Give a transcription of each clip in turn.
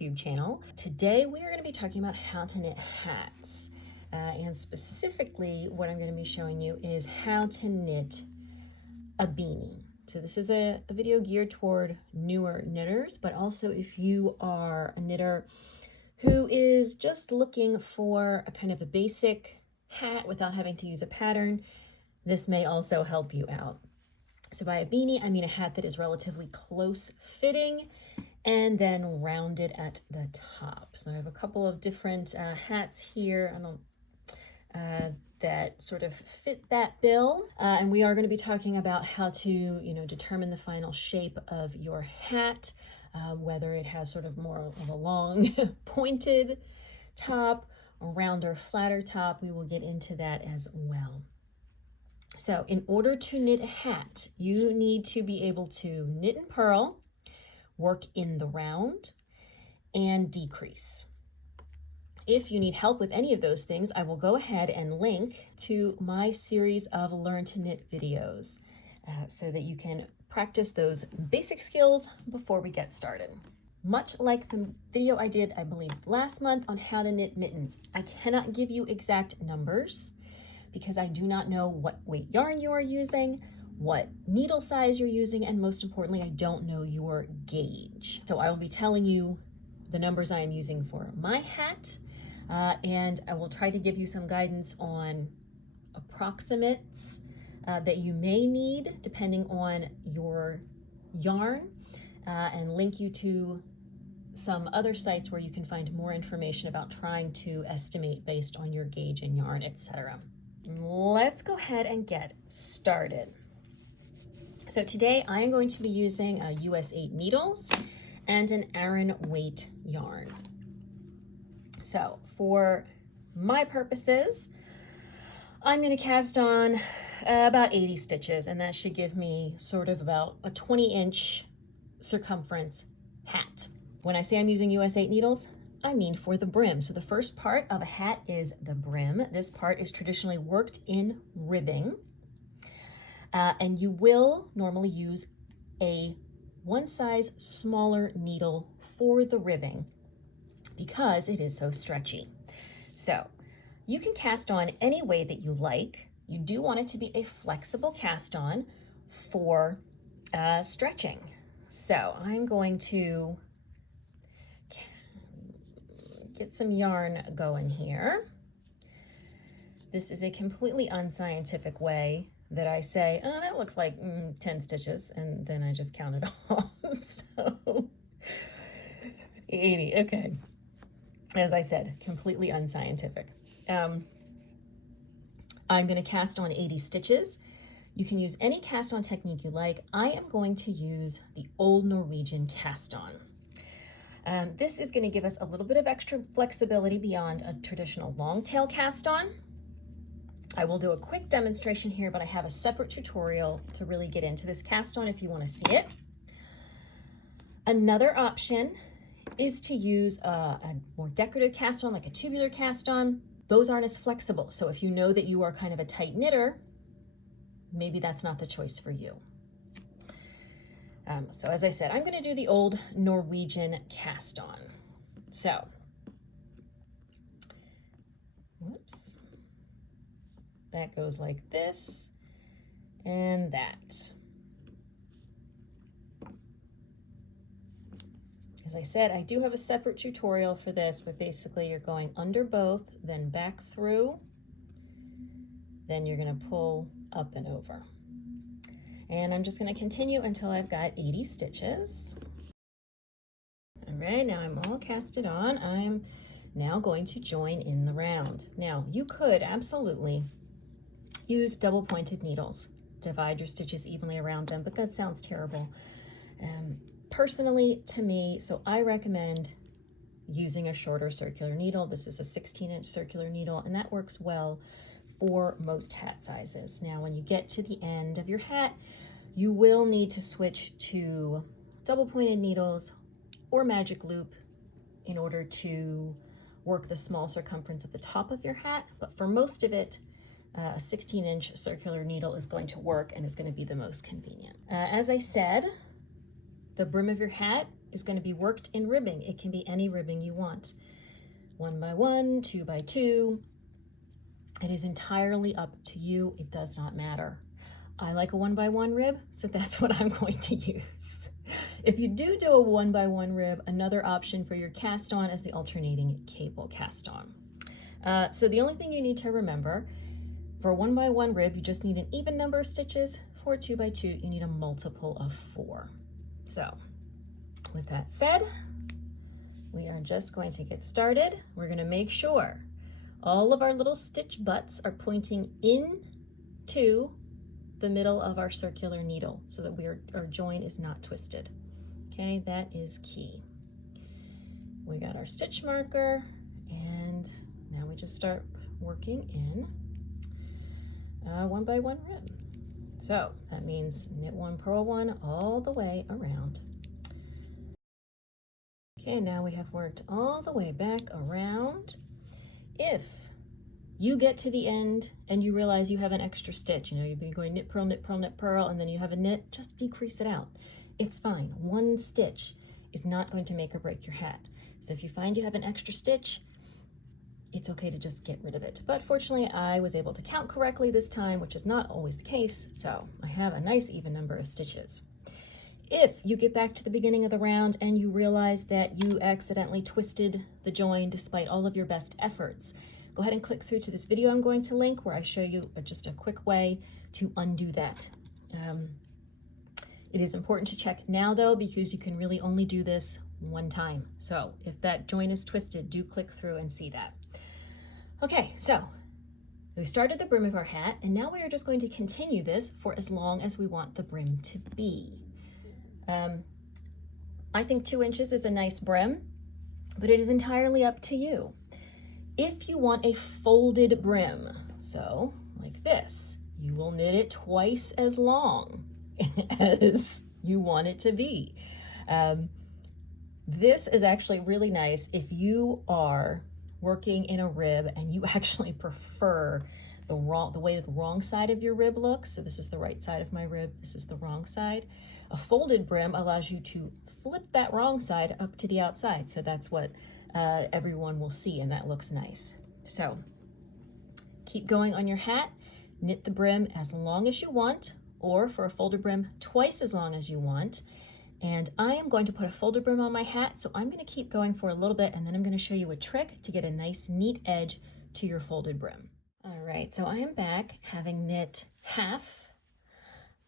YouTube channel. Today we are going to be talking about how to knit hats. And specifically what I'm going to be showing you is how to knit a beanie. So this is a video geared toward newer knitters, but also if you are a knitter who is just looking for a kind of a basic hat without having to use a pattern, this may also help you out. So by a beanie, I mean a hat that is relatively close fitting and then rounded at the top. So I have a couple of different hats here that sort of fit that bill. And we are going to be talking about how to, determine the final shape of your hat, whether it has sort of more of a long pointed top, a rounder, flatter top. We will get into that as well. So in order to knit a hat, you need to be able to knit and purl, work in the round, and decrease. If you need help with any of those things, I will go ahead and link to my series of Learn to Knit videos so that you can practice those basic skills before we get started. Much like the video I did, I believe, last month on how to knit mittens, I cannot give you exact numbers because I do not know what weight yarn you are using, what needle size you're using, and most importantly, I don't know your gauge. So I will be telling you the numbers I am using for my hat, and I will try to give you some guidance on approximates that you may need depending on your yarn, and link you to some other sites where you can find more information about trying to estimate based on your gauge and yarn, etc. Let's go ahead and get started. So today I am going to be using US 8 needles and an Aran weight yarn. So for my purposes, I'm going to cast on about 80 stitches, and that should give me sort of about a 20-inch circumference hat. When I say I'm using US 8 needles, I mean for the brim. So the first part of a hat is the brim. This part is traditionally worked in ribbing. And you will normally use a one size smaller needle for the ribbing because it is so stretchy. So you can cast on any way that you like. You do want it to be a flexible cast on for stretching. So I'm going to get some yarn going here. This is a completely unscientific way that I say, oh, that looks like 10 stitches, and then I just count it off. So 80, okay. As I said, completely unscientific. I'm going to cast on 80 stitches. You can use any cast on technique you like. I am going to use the Old Norwegian cast on. This is going to give us a little bit of extra flexibility beyond a traditional long tail cast on. I will do a quick demonstration here, but I have a separate tutorial to really get into this cast on if you want to see it. Another option is to use a more decorative cast on, like a tubular cast on. Those aren't as flexible. So if you know that you are kind of a tight knitter, maybe that's not the choice for you. So as I said, I'm going to do the Old Norwegian cast on. So, whoops, that goes like this and that. As I said, I do have a separate tutorial for this, but basically you're going under both, then back through, then you're going to pull up and over. And I'm just going to continue until I've got 80 stitches. All right, now I'm all casted on. I'm now going to join in the round. Now, you could absolutely use double pointed needles. Divide your stitches evenly around them, but that sounds terrible. Personally, to me, so I recommend using a shorter circular needle. This is a 16-inch circular needle, and that works well for most hat sizes. Now, when you get to the end of your hat, you will need to switch to double pointed needles or magic loop in order to work the small circumference at the top of your hat. But for most of it, a 16-inch circular needle is going to work and is going to be the most convenient. As I said, the brim of your hat is going to be worked in ribbing. It can be any ribbing you want. 1 by 1, 2 by 2. It is entirely up to you. It does not matter. I like a 1 by 1 rib, so that's what I'm going to use. If you do a 1 by 1 rib, another option for your cast on is the alternating cable cast on. So the only thing you need to remember, for a 1 by 1 rib, you just need an even number of stitches. For a 2 by 2, you need a multiple of 4. So with that said, we are just going to get started. We're going to make sure all of our little stitch butts are pointing into the middle of our circular needle so that our join is not twisted. Okay, that is key. We got our stitch marker, and now we just start working in 1 by 1 rib. So that means knit 1, purl 1 all the way around. Okay, now we have worked all the way back around. If you get to the end and you realize you have an extra stitch, you've been going knit, purl, knit, purl, knit, purl, and then you have a knit, just decrease it out. It's fine. 1 stitch is not going to make or break your hat. So if you find you have an extra stitch, it's okay to just get rid of it. But fortunately, I was able to count correctly this time, which is not always the case, so I have a nice even number of stitches. If you get back to the beginning of the round and you realize that you accidentally twisted the join despite all of your best efforts, go ahead and click through to this video I'm going to link where I show you just a quick way to undo that. It is important to check now though, because you can really only do this one time. So if that join is twisted, do click through and see that. Okay, so we started the brim of our hat, and now we are just going to continue this for as long as we want the brim to be. I think 2 inches is a nice brim, but it is entirely up to you. If you want a folded brim, so like this, you will knit it twice as long as you want it to be. This is actually really nice if you are working in a rib and you actually prefer the way the wrong side of your rib looks. So this is the right side of my rib, this is the wrong side. A folded brim allows you to flip that wrong side up to the outside. So that's what everyone will see, and that looks nice. So keep going on your hat, knit the brim as long as you want, or for a folded brim, twice as long as you want. And I am going to put a folded brim on my hat, so I'm going to keep going for a little bit, and then I'm going to show you a trick to get a nice neat edge to your folded brim. All right, so I am back having knit half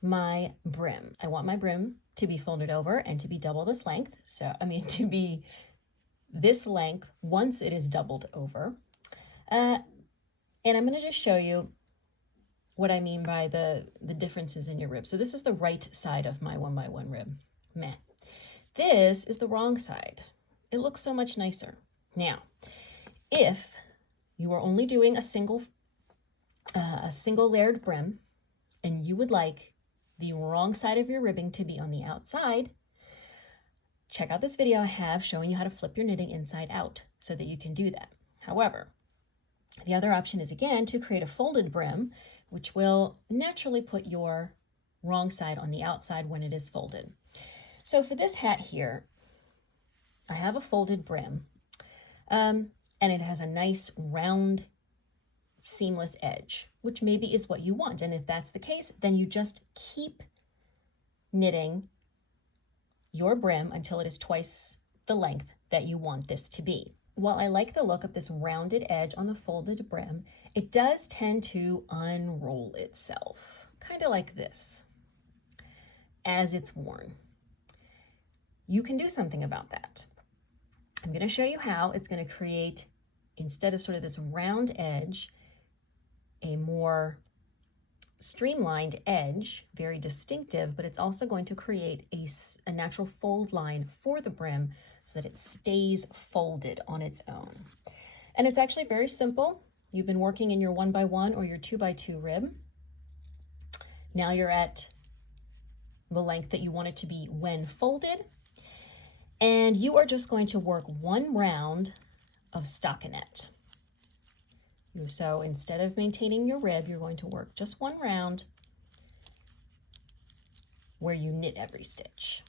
my brim. I want my brim to be folded over and to be double this length. To be this length once it is doubled over. And I'm going to just show you what I mean by the differences in your rib. So this is the right side of my 1 by 1 rib. Meh. This is the wrong side. It looks so much nicer. Now, if you are only doing a single layered brim and you would like the wrong side of your ribbing to be on the outside, check out this video I have showing you how to flip your knitting inside out so that you can do that. However, the other option is again to create a folded brim, which will naturally put your wrong side on the outside when it is folded. So for this hat here, I have a folded brim, and it has a nice round seamless edge, which maybe is what you want. And if that's the case, then you just keep knitting your brim until it is twice the length that you want this to be. While I like the look of this rounded edge on the folded brim, it does tend to unroll itself, kind of like this, as it's worn. You can do something about that. I'm going to show you how. It's going to create, instead of sort of this round edge, a more streamlined edge, very distinctive, but it's also going to create a natural fold line for the brim so that it stays folded on its own. And it's actually very simple. You've been working in your 1 by 1 or your 2 by 2 rib. Now you're at the length that you want it to be when folded. And you are just going to work 1 round of stockinette. So instead of maintaining your rib, you're going to work just 1 round where you knit every stitch.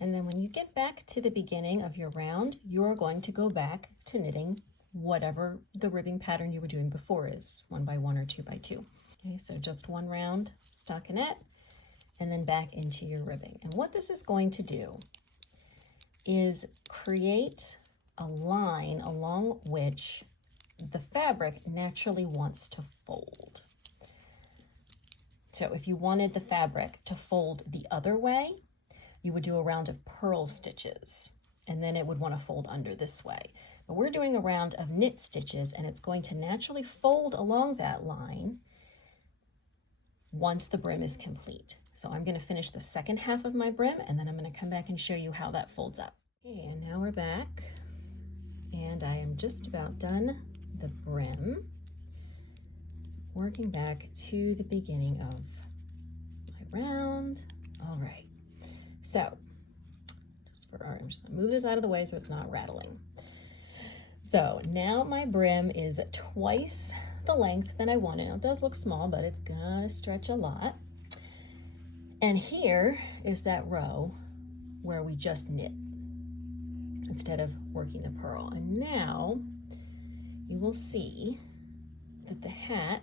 And then when you get back to the beginning of your round, you're going to go back to knitting whatever the ribbing pattern you were doing before is, 1 by 1 or 2 by 2. Okay, so just one round stockinette and then back into your ribbing. And what this is going to do is create a line along which the fabric naturally wants to fold. So if you wanted the fabric to fold the other way, you would do a round of purl stitches, and then it would want to fold under this way. But we're doing a round of knit stitches, and it's going to naturally fold along that line once the brim is complete. So I'm going to finish the second half of my brim, and then I'm going to come back and show you how that folds up. Okay, and now we're back, and I am just about done the brim, working back to the beginning of my round. All right. So, I'm just gonna move this out of the way so it's not rattling. So now my brim is twice the length that I wanted. Now it does look small, but it's gonna stretch a lot. And here is that row where we just knit instead of working the purl. And now you will see that the hat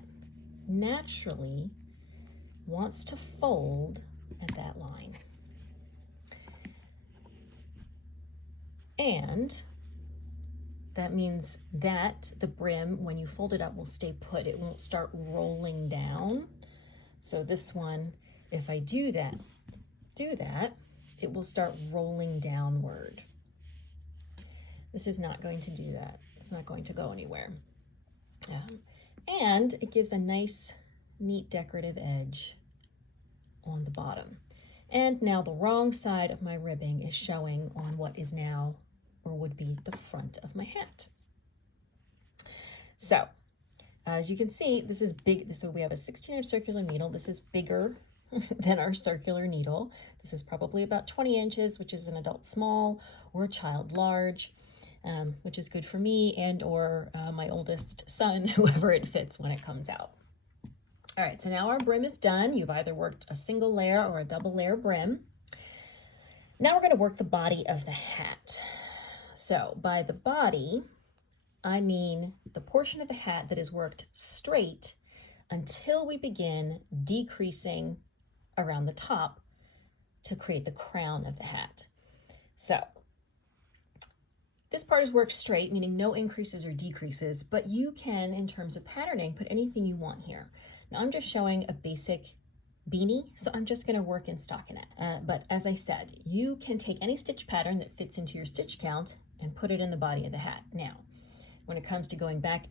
naturally wants to fold at that line. And that means that the brim, when you fold it up, will stay put. It won't start rolling down. So this one, if I do that, it will start rolling downward. This is not going to do that. It's not going to go anywhere. And it gives a nice, neat decorative edge on the bottom. And now the wrong side of my ribbing is showing on what is now or would be the front of my hat. So as you can see, this is big. So we have a 16-inch circular needle. This is bigger than our circular needle. This is probably about 20 inches, which is an adult small or a child large, which is good for me and or my oldest son, whoever it fits when it comes out. All right, so now our brim is done. You've either worked a single layer or a double layer brim. Now we're going to work the body of the hat. So by the body, I mean the portion of the hat that is worked straight until we begin decreasing around the top to create the crown of the hat. So this part is worked straight, meaning no increases or decreases, but you can, in terms of patterning, put anything you want here. Now I'm just showing a basic beanie, so I'm just going to work in stockinette. But as I said, you can take any stitch pattern that fits into your stitch count and put it in the body of the hat. Now, when it comes to going back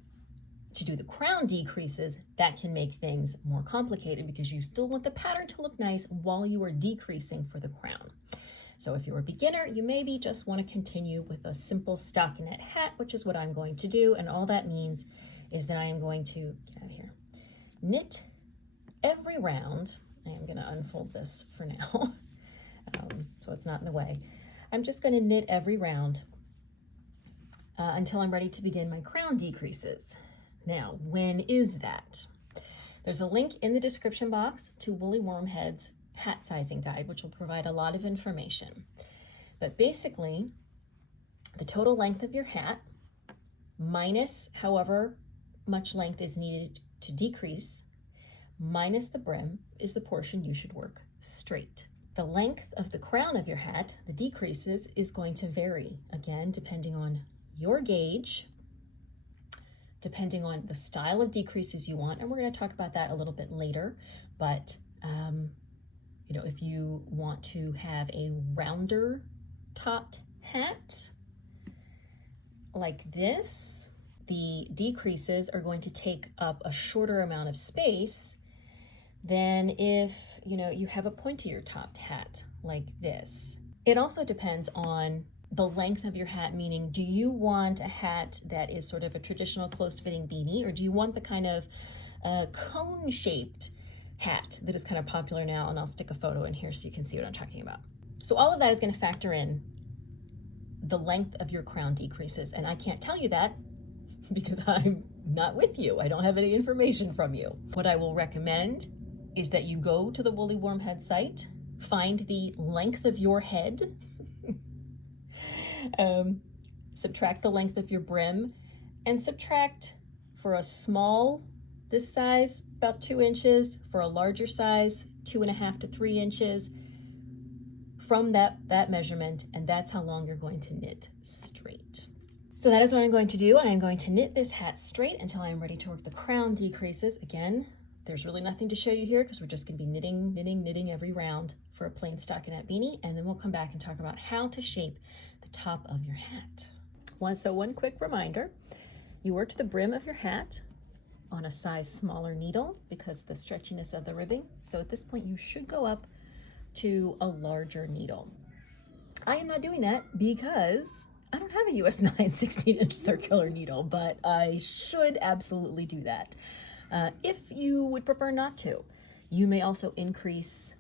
to do the crown decreases, that can make things more complicated because you still want the pattern to look nice while you are decreasing for the crown. So if you're a beginner, you maybe just want to continue with a simple stockinette hat, which is what I'm going to do. And all that means is that I am going to, get out of here, knit every round. I am going to unfold this for now, so it's not in the way. I'm just going to knit every round until I'm ready to begin my crown decreases. Now, when is that? There's a link in the description box to Woolly Wormhead's hat sizing guide, which will provide a lot of information. But basically, the total length of your hat minus however much length is needed to decrease minus the brim is the portion you should work straight. The length of the crown of your hat, the decreases, is going to vary, again, depending on your gauge, depending on the style of decreases you want, and we're going to talk about that a little bit later. But you know, if you want to have a rounder topped hat like this, the decreases are going to take up a shorter amount of space than if, you know, you have a pointier topped hat like this. It also depends on the length of your hat, meaning do you want a hat that is sort of a traditional close-fitting beanie, or do you want the kind of cone-shaped hat that is kind of popular now? And I'll stick a photo in here so you can see what I'm talking about. So all of that is going to factor in the length of your crown decreases, and I can't tell you that because I'm not with you. I don't have any information from you. What I will recommend is that you go to the Woolly Wormhead site, find the length of your head Subtract the length of your brim and subtract for a small, this size, about 2 inches, for a larger size, 2.5 to 3 inches from that measurement, and that's how long you're going to knit straight. So that is what I'm going to do. I am going to knit this hat straight until I am ready to work the crown decreases. Again, there's really nothing to show you here because we're just going to be knitting, knitting, knitting every round for a plain stockinette beanie, and then we'll come back and talk about how to shape the top of your hat. So one quick reminder, you worked the brim of your hat on a size smaller needle because of the stretchiness of the ribbing. So at this point you should go up to a larger needle. I am not doing that because I don't have a US 9 16-inch circular needle, but I should absolutely do that. If you would prefer not to, you may also increase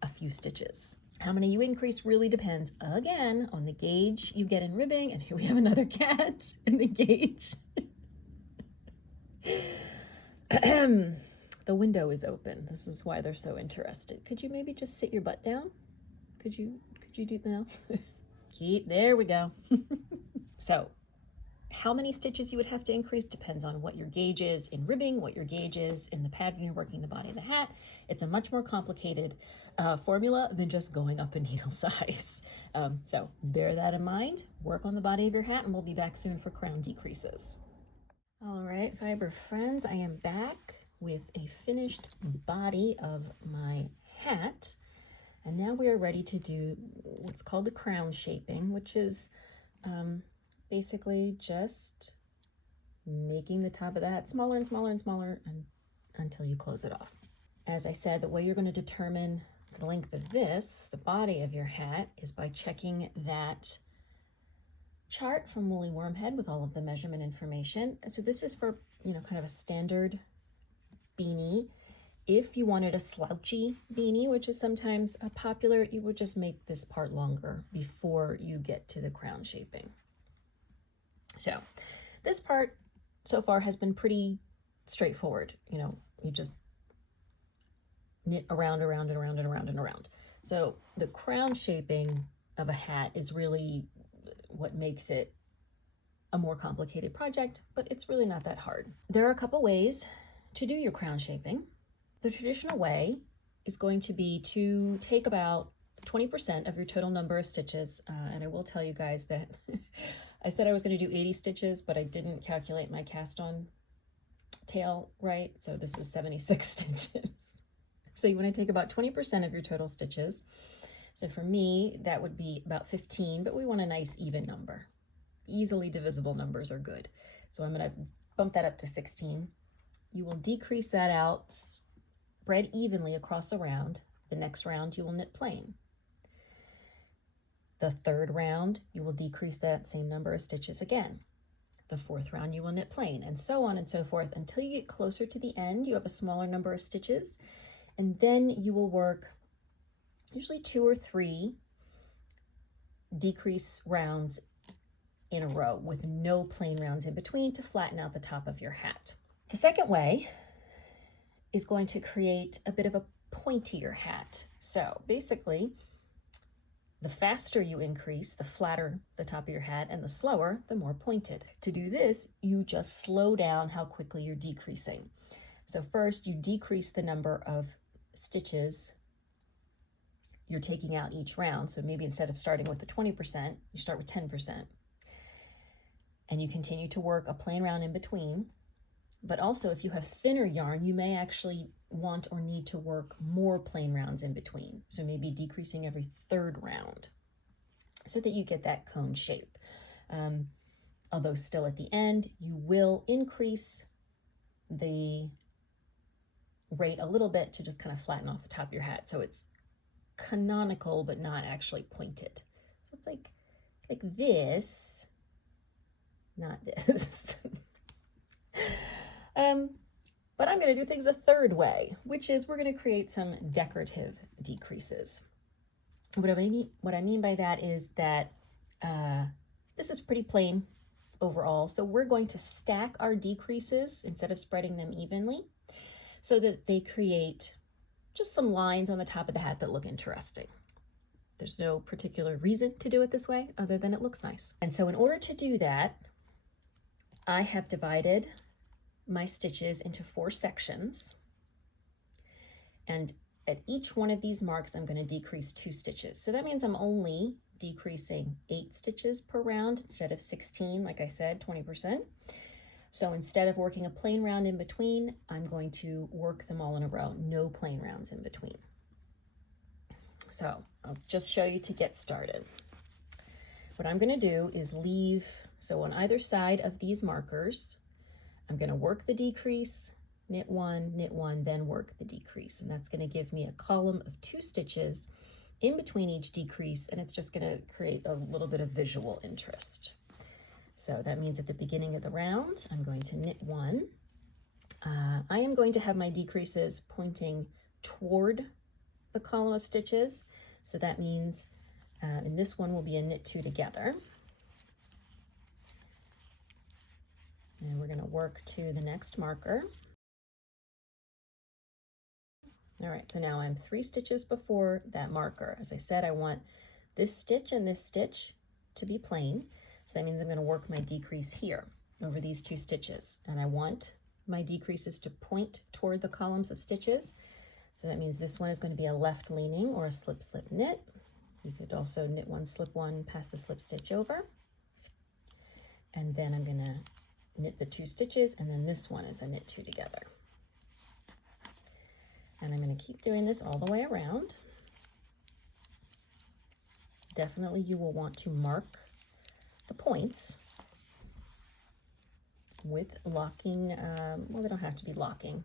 a few stitches. How many you increase really depends, again, on the gauge you get in ribbing, and here we have another cat in the gauge. The window is open. This is why they're so interested. Could you maybe just sit your butt down? Could you do that now? There we go. So how many stitches you would have to increase depends on what your gauge is in ribbing, what your gauge is in the pattern you're working the body of the hat. It's a much more complicated formula than just going up a needle size. So bear that in mind, work on the body of your hat, and we'll be back soon for crown decreases. All right, fiber friends, I am back with a finished body of my hat. And now we are ready to do what's called the crown shaping, which is basically just making the top of the hat smaller and smaller and smaller until you close it off. As I said, the way you're going to determine the length of this, the body of your hat, is by checking that chart from Woolly Wormhead with all of the measurement information. So this is for, kind of a standard beanie. If you wanted a slouchy beanie, which is sometimes popular, you would just make this part longer before you get to the crown shaping. So this part so far has been pretty straightforward. You just knit around, around, and around, and around, and around. So the crown shaping of a hat is really what makes it a more complicated project, but it's really not that hard. There are a couple ways to do your crown shaping. The traditional way is going to be to take about 20% of your total number of stitches, and I will tell you guys that I said I was going to do 80 stitches, but I didn't calculate my cast on tail right, so this is 76 stitches. So you want to take about 20% of your total stitches. So for me, that would be about 15, but we want a nice even number. Easily divisible numbers are good. So I'm going to bump that up to 16. You will decrease that out, spread evenly across a round. The next round you will knit plain. The third round you will decrease that same number of stitches again. The fourth round you will knit plain, and so on and so forth until you get closer to the end. You have a smaller number of stitches, and then you will work usually 2 or 3 decrease rounds in a row with no plain rounds in between to flatten out the top of your hat. The second way is going to create a bit of a pointier hat. So basically, the faster you increase, the flatter the top of your hat, and the slower, the more pointed. To do this, you just slow down how quickly you're decreasing. So first, you decrease the number of stitches you're taking out each round. So maybe instead of starting with the 20%, you start with 10%. And you continue to work a plain round in between. But also, if you have thinner yarn, you may actually want or need to work more plain rounds in between. So maybe decreasing every third round so that you get that cone shape. Although still at the end, you will increase the rate a little bit to just kind of flatten off the top of your hat. So it's canonical, but not actually pointed. So it's like this, not this. But I'm going to do things a third way, which is we're going to create some decorative decreases. What I mean by that is that this is pretty plain overall, so we're going to stack our decreases instead of spreading them evenly so that they create just some lines on the top of the hat that look interesting. There's no particular reason to do it this way other than it looks nice. And so in order to do that, I have divided my stitches into 4 sections. And at each one of these marks, I'm going to decrease 2 stitches. So that means I'm only decreasing 8 stitches per round instead of 16, like I said, 20%. So instead of working a plain round in between, I'm going to work them all in a row, no plain rounds in between. So I'll just show you to get started. What I'm going to do is leave, so on either side of these markers, I'm going to work the decrease, knit 1, then work the decrease. And that's going to give me a column of 2 stitches in between each decrease, and it's just going to create a little bit of visual interest. So that means at the beginning of the round, I'm going to knit 1. I am going to have my decreases pointing toward the column of stitches. So that means in this one will be a knit 2 together. And we're going to work to the next marker. All right, so now I'm 3 stitches before that marker. As I said, I want this stitch and this stitch to be plain. So that means I'm going to work my decrease here over these 2 stitches. And I want my decreases to point toward the columns of stitches. So that means this one is going to be a left leaning or a slip slip knit. You could also knit 1, slip 1, pass the slip stitch over. And then I'm going to knit the 2 stitches, and then this one is a knit 2 together. And I'm going to keep doing this all the way around. Definitely you will want to mark the points with locking, well, they don't have to be locking.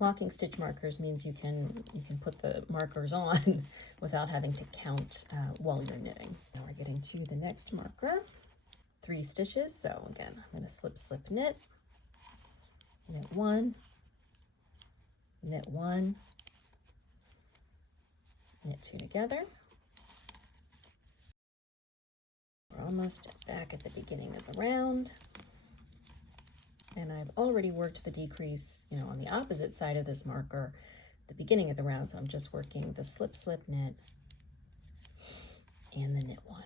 Locking stitch markers means you can put the markers on without having to count while you're knitting. Now we're getting to the next marker. 3 stitches, so again, I'm going to slip, slip, knit 1, knit 1, knit 2 together. We're almost back at the beginning of the round. And I've already worked the decrease, on the opposite side of this marker at the beginning of the round. So I'm just working the slip, slip, knit and the knit 1.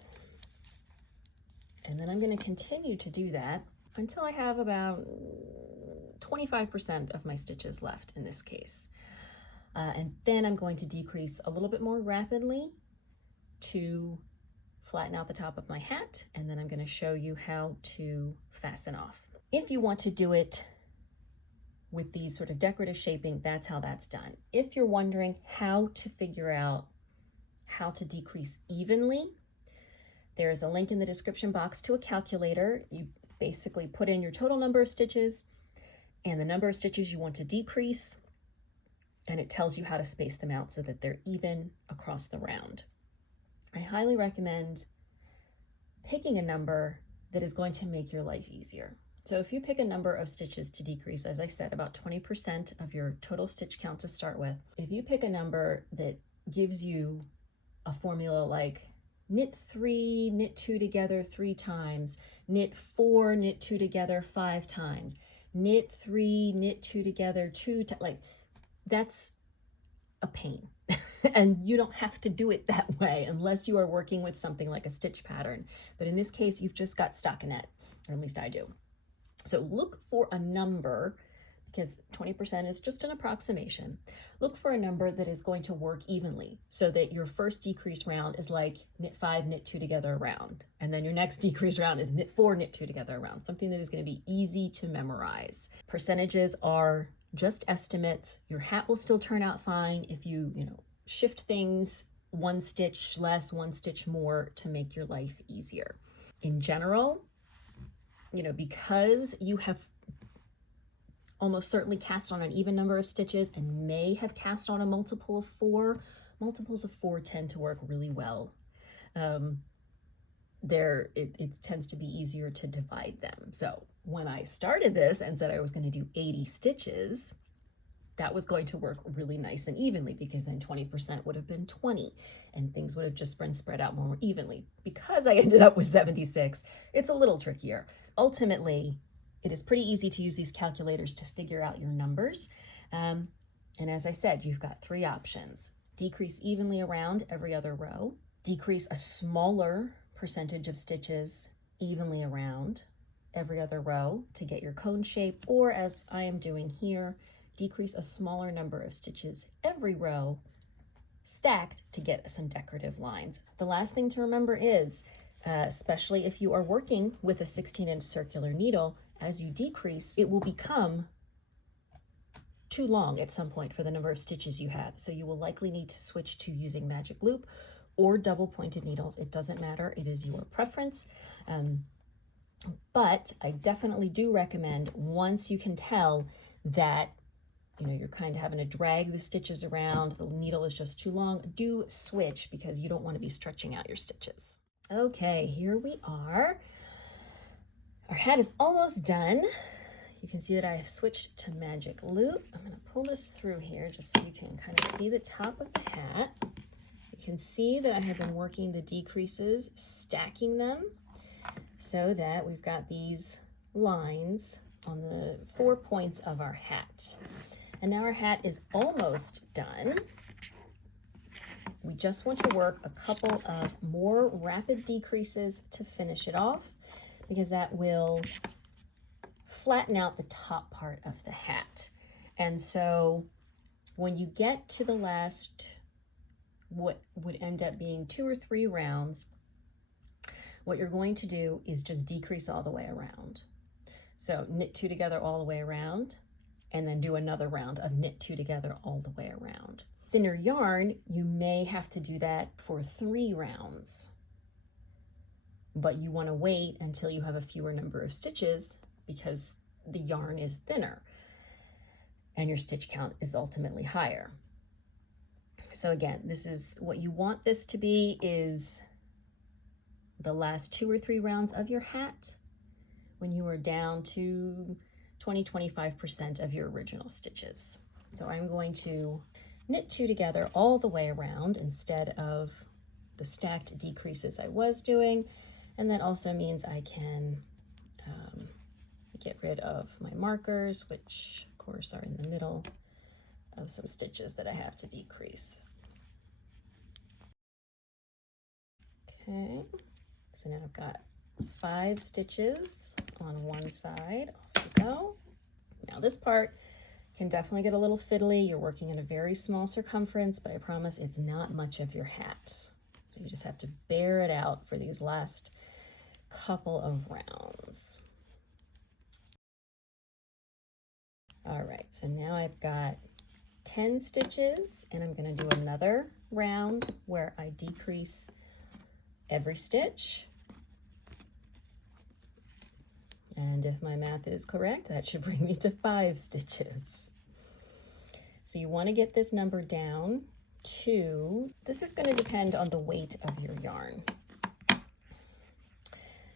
And then I'm going to continue to do that until I have about 25% of my stitches left in this case. And then I'm going to decrease a little bit more rapidly to flatten out the top of my hat, and then I'm going to show you how to fasten off. If you want to do it with these sort of decorative shaping, that's how that's done. If you're wondering how to figure out how to decrease evenly, there is a link in the description box to a calculator. You basically put in your total number of stitches and the number of stitches you want to decrease, and it tells you how to space them out so that they're even across the round. I highly recommend picking a number that is going to make your life easier. So if you pick a number of stitches to decrease, as I said, about 20% of your total stitch count to start with, if you pick a number that gives you a formula like knit 3, knit 2 together 3 times, knit 4, knit 2 together 5 times, knit 3, knit 2 together 2 times, like that's a pain. And you don't have to do it that way unless you are working with something like a stitch pattern. But in this case, you've just got stockinette, or at least I do. So look for a number, because 20% is just an approximation. Look for a number that is going to work evenly so that your first decrease round is like knit 5, knit 2 together a round. And then your next decrease round is knit 4, knit 2 together a round. Something that is going to be easy to memorize. Percentages are just estimates. Your hat will still turn out fine if you shift things 1 stitch less, 1 stitch more to make your life easier. In general, because you have almost certainly cast on an even number of stitches and may have cast on a multiple of 4, multiples of 4 tend to work really well. It tends to be easier to divide them. So when I started this and said I was going to do 80 stitches, that was going to work really nice and evenly, because then 20% would have been 20 and things would have just been spread out more evenly. Because I ended up with 76, it's a little trickier. Ultimately, it is pretty easy to use these calculators to figure out your numbers. And as I said, you've got 3 options. Decrease evenly around every other row, decrease a smaller percentage of stitches evenly around every other row to get your cone shape, or as I am doing here, decrease a smaller number of stitches every row stacked to get some decorative lines. The last thing to remember is, especially if you are working with a 16-inch circular needle, as you decrease, it will become too long at some point for the number of stitches you have. So you will likely need to switch to using magic loop or double pointed needles. It doesn't matter, it is your preference. But I definitely do recommend, once you can tell that you're kind of having to drag the stitches around, the needle is just too long, do switch, because you don't want to be stretching out your stitches. Okay, here we are. Our hat is almost done. You can see that I have switched to magic loop. I'm going to pull this through here just so you can kind of see the top of the hat. You can see that I have been working the decreases, stacking them so that we've got these lines on the 4 points of our hat. And now our hat is almost done. We just want to work a couple of more rapid decreases to finish it off, because that will flatten out the top part of the hat. And so when you get to the last, what would end up being 2 or 3 rounds, what you're going to do is just decrease all the way around. So knit 2 together all the way around, and then do another round of knit 2 together all the way around. Thinner yarn, you may have to do that for 3 rounds, but you want to wait until you have a fewer number of stitches, because the yarn is thinner and your stitch count is ultimately higher. So again, this is what you want this to be, is the last 2 or 3 rounds of your hat when you are down to 20-25% of your original stitches. So I'm going to knit 2 together all the way around instead of the stacked decreases I was doing, and that also means I can get rid of my markers, which of course are in the middle of some stitches that I have to decrease. Okay, so now I've got 5 stitches on one side. Off we go. Now this part can definitely get a little fiddly. You're working in a very small circumference, but I promise it's not much of your hat. So you just have to bear it out for these last couple of rounds. All right, so now I've got 10 stitches, and I'm going to do another round where I decrease every stitch. And if my math is correct, that should bring me to 5 stitches. So you want to get this number down to, this is going to depend on the weight of your yarn.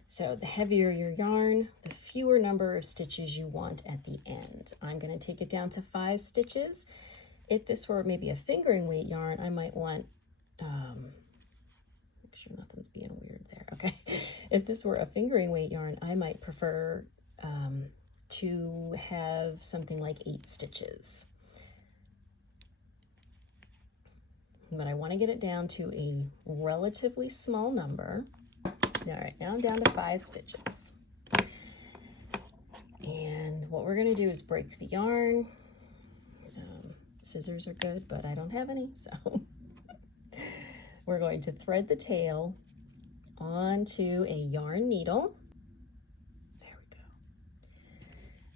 So the heavier your yarn, the fewer number of stitches you want at the end. I'm going to take it down to 5 stitches. If this were maybe a fingering weight yarn, I might want, make sure nothing's being weird there, okay. If this were a fingering weight yarn, I might prefer to have something like 8 stitches. But I want to get it down to a relatively small number. All right, now I'm down to 5 stitches. And what we're going to do is break the yarn. Scissors are good, but I don't have any, so we're going to thread the tail onto a yarn needle. There we go.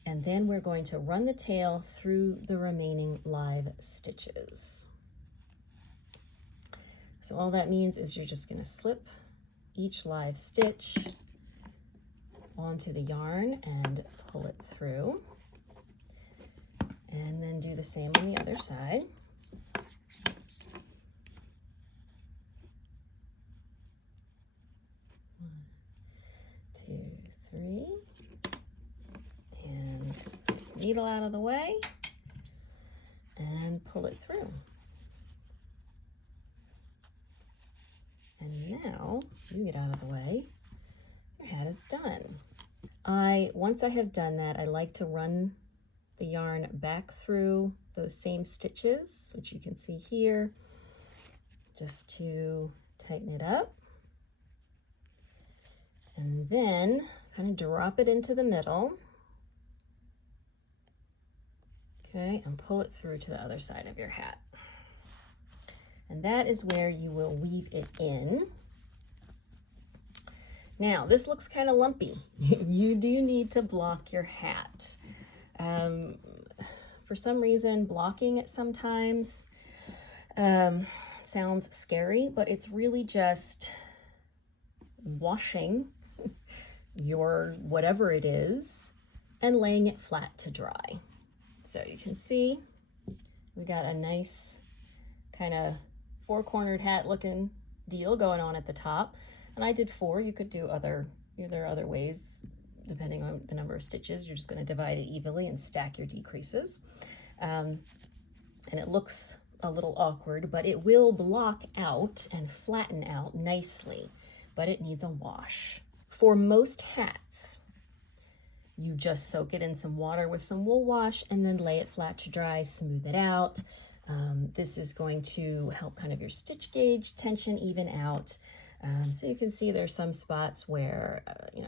And then we're going to run the tail through the remaining live stitches. So all that means is you're just going to slip each live stitch onto the yarn and pull it through, and then do the same on the other side. One, 2, 3, and needle out of the way and pull it through. And now you get out of the way, your hat is done. Once I have done that, I like to run the yarn back through those same stitches, which you can see here, just to tighten it up, and then kind of drop it into the middle. Okay, and pull it through to the other side of your hat. And that is where you will weave it in. Now, this looks kind of lumpy. You do need to block your hat. For some reason, blocking it sometimes sounds scary, but it's really just washing your whatever it is and laying it flat to dry. So you can see we got a nice kind of four-cornered hat looking deal going on at the top. And I did 4. You could do there are other ways depending on the number of stitches. You're just going to divide it evenly and stack your decreases. And it looks a little awkward, but it will block out and flatten out nicely, but it needs a wash. For most hats, you just soak it in some water with some wool wash and then lay it flat to dry, smooth it out. This is going to help kind of your stitch gauge tension even out. So you can see there's some spots where,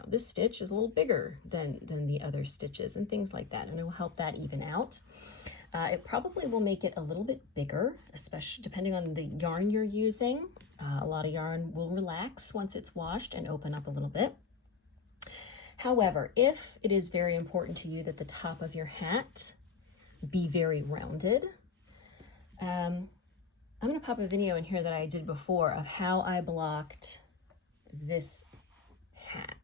this stitch is a little bigger than the other stitches and things like that, and it will help that even out. It probably will make it a little bit bigger, especially depending on the yarn you're using. A lot of yarn will relax once it's washed and open up a little bit. However, if it is very important to you that the top of your hat be very rounded, I'm going to pop a video in here that I did before of how I blocked this hat.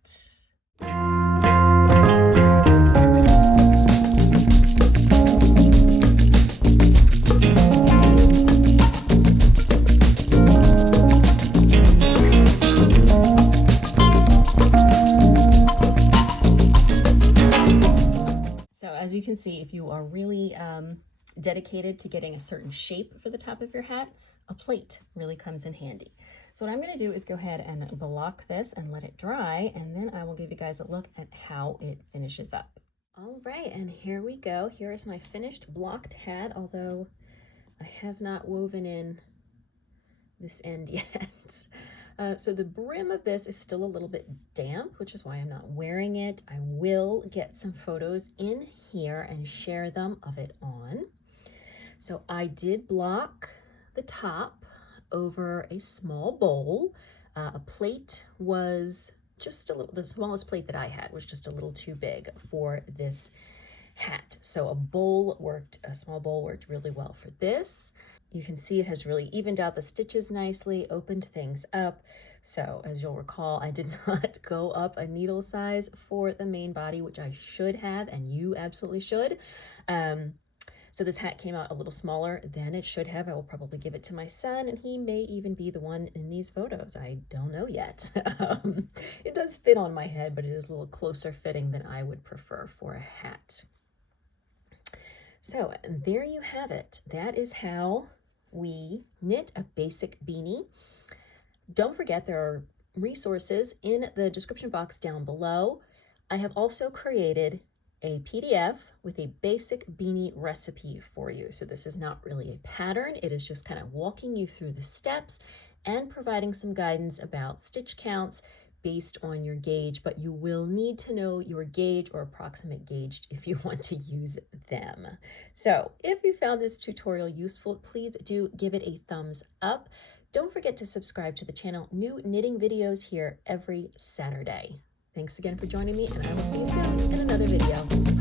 So as you can see, if you are really dedicated to getting a certain shape for the top of your hat, a plate really comes in handy. So what I'm going to do is go ahead and block this and let it dry, and then I will give you guys a look at how it finishes up. All right, and here we go. Here is my finished blocked hat, although I have not woven in this end yet. So the brim of this is still a little bit damp, which is why I'm not wearing it. I will get some photos in here and share them of it on. So I did block the top over a small bowl. A plate was just a little, the smallest plate that I had was just a little too big for this hat. So a small bowl worked really well for this. You can see it has really evened out the stitches nicely, opened things up. So as you'll recall, I did not go up a needle size for the main body, which I should have, and you absolutely should. So this hat came out a little smaller than it should have. I will probably give it to my son, and he may even be the one in these photos. I don't know yet. It does fit on my head, but it is a little closer fitting than I would prefer for a hat. So there you have it. That is how we knit a basic beanie. Don't forget, there are resources in the description box down below. I have also created a PDF with a basic beanie recipe for you. So this is not really a pattern. It is just kind of walking you through the steps and providing some guidance about stitch counts based on your gauge, but you will need to know your gauge or approximate gauge if you want to use them. So if you found this tutorial useful, please do give it a thumbs up. Don't forget to subscribe to the channel. New knitting videos here every Saturday. Thanks again for joining me, and I will see you soon in another video.